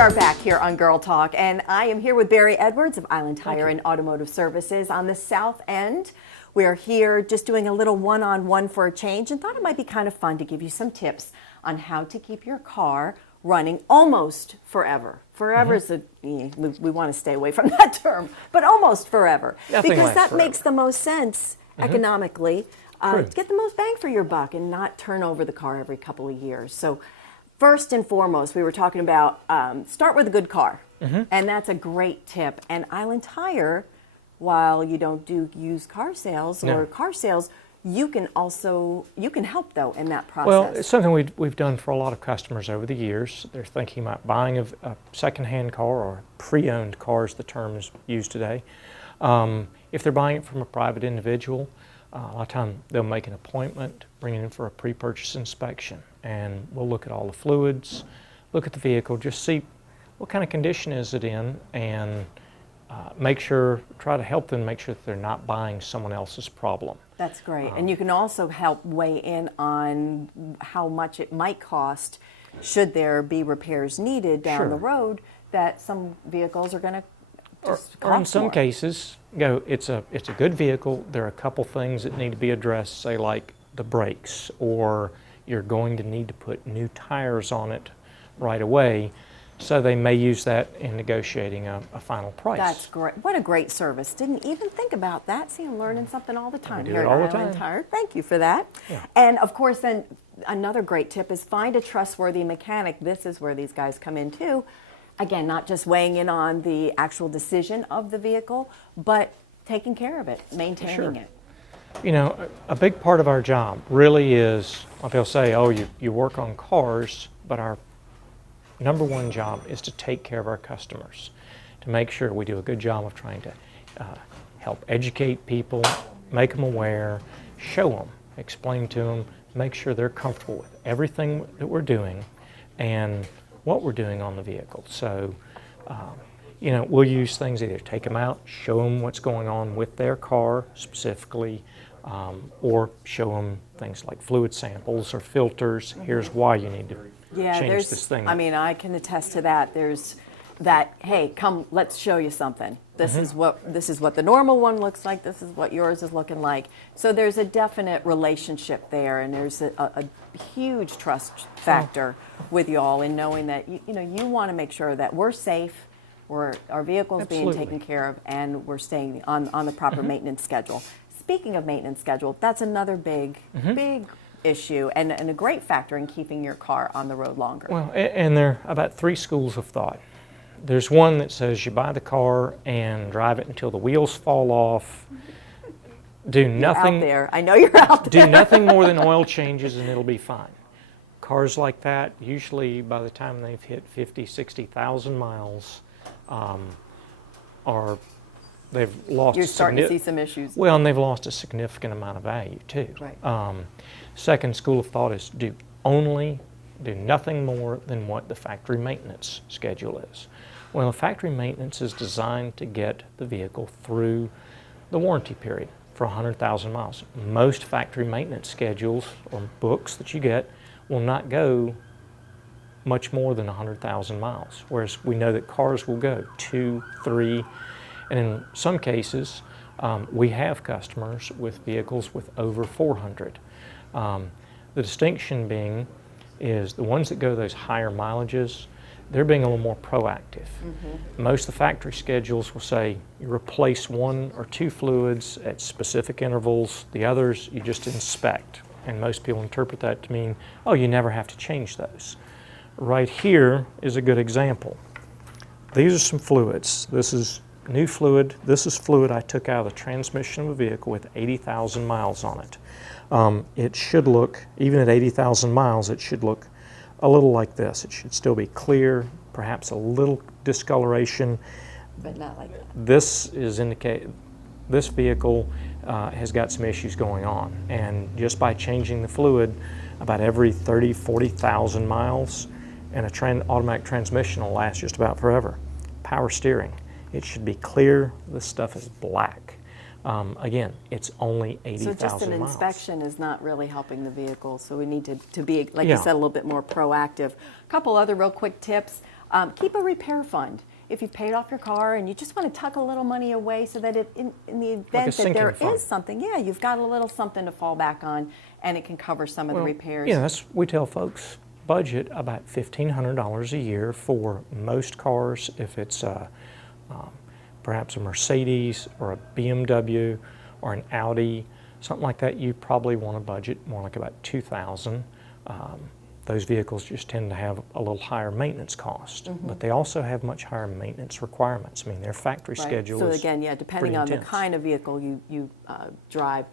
are back here on Girl Talk, and I am here with Barry Edwards of Island Tire and Automotive Services on the South End. We're here just doing a little one-on-one for a change, and thought it might be kind of fun to give you some tips on how to keep your car running almost forever. Forever is we want to stay away from that term, but almost forever. Nothing because that forever. makes the most sense economically to get the most bang for your buck and not turn over the car every couple of years. So first and foremost, we were talking about start with a good car, and that's a great tip. And Island Tire, while you don't do used car sales or car sales, you can help though in that process. Well, it's something we've done for a lot of customers over the years. They're thinking about buying a second-hand car, or pre-owned car is the term is used today. If they're buying it from a private individual, a lot of time they'll make an appointment, bring it in for a pre-purchase inspection, and we'll look at all the fluids, look at the vehicle, just see what kind of condition is it in, and try to help them make sure that they're not buying someone else's problem. That's great. And you can also help weigh in on how much it might cost should there be repairs needed down the road, that some vehicles are going to cost or in some more. cases, it's a good vehicle. There are a couple things that need to be addressed, say like the brakes, or you're going to need to put new tires on it right away. So they may use that in negotiating a final price. That's great. What a great service. Didn't even think about that. See, I'm learning something all the time here at Island Tire. Thank you for that. Yeah. And of course, then another great tip is find a trustworthy mechanic. This is where these guys come in too. Again, not just weighing in on the actual decision of the vehicle, but taking care of it, maintaining it. You know, a big part of our job really is, like they'll say, oh, you work on cars, but our number one job is to take care of our customers, to make sure we do a good job of trying to help educate people, make them aware, show them, explain to them, make sure they're comfortable with everything that we're doing and what we're doing on the vehicle. So, you know, we'll use things, either take them out, show them what's going on with their car specifically, or show them things like fluid samples or filters. Here's why you need to change this thing. I mean, I can attest to that. There's that, hey, come, let's show you something. This is what the normal one looks like. This is what yours is looking like. So there's a definite relationship there, and there's a huge trust factor with you all in knowing that you want to make sure that we're safe, our vehicle's being taken care of, and we're staying on the proper maintenance schedule. Speaking of maintenance schedule, that's another big issue and a great factor in keeping your car on the road longer. Well, and there are about three schools of thought. There's one that says you buy the car and drive it until the wheels fall off. Do nothing. You're out there. I know you're out there. Do nothing more than oil changes and it'll be fine. Cars like that, usually by the time they've hit 50, 60,000 miles, they've lost. You're starting to see some issues. Well, and they've lost a significant amount of value too. Right. Second school of thought is do nothing more than what the factory maintenance schedule is. Well, the factory maintenance is designed to get the vehicle through the warranty period for 100,000 miles. Most factory maintenance schedules or books that you get will not go much more than 100,000 miles, whereas we know that cars will go 2, 3, and in some cases, we have customers with vehicles with over 400. The distinction being is the ones that go those higher mileages, they're being a little more proactive. Most of the factory schedules will say you replace 1 or 2 fluids at specific intervals, the others you just inspect. And most people interpret that to mean, oh, you never have to change those. Right here is a good example. These are some fluids. This is new fluid. This is fluid I took out of the transmission of a vehicle with 80,000 miles on it. It should look, even at 80,000 miles, it should look a little like this. It should still be clear, perhaps a little discoloration. But not like that. This vehicle has got some issues going on, and just by changing the fluid about every 30, 40,000 miles, and automatic transmission will last just about forever. Power steering, it should be clear. This stuff is black. Again, it's only 80,000 miles. So just an inspection is not really helping the vehicle, so we need to be, like you said, a little bit more proactive. A couple other real quick tips. Keep a repair fund. If you've paid off your car and you just want to tuck a little money away so that in the event that there sinking fund. is something, yeah, you've got a little something to fall back on, and it can cover some of the repairs. Yeah, we tell folks budget about $1,500 a year for most cars. If it's perhaps a Mercedes or a BMW or an Audi, something like that, you probably want to budget more like about $2,000. Those vehicles just tend to have a little higher maintenance cost, but they also have much higher maintenance requirements. I mean, their factory schedule So is again, yeah, depending pretty on the intense. kind of vehicle you drive,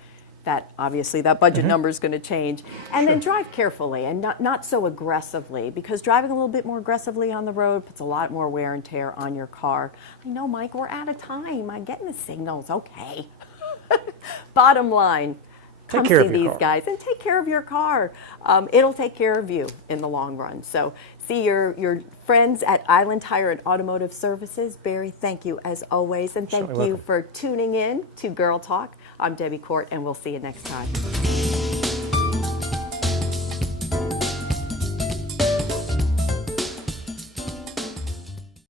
that obviously that budget number is going to change. And then drive carefully and not so aggressively, because driving a little bit more aggressively on the road puts a lot more wear and tear on your car. I know, Mike, we're out of time. I'm getting the signals. Okay. Bottom line. Take Come care see of your these car. guys and take care of your car. It'll take care of you in the long run. So see your friends at Island Tire and Automotive Services. Barry, thank you as always. And thank Certainly you welcome. for tuning in to Girl Talk. I'm Debbie Court, and we'll see you next time.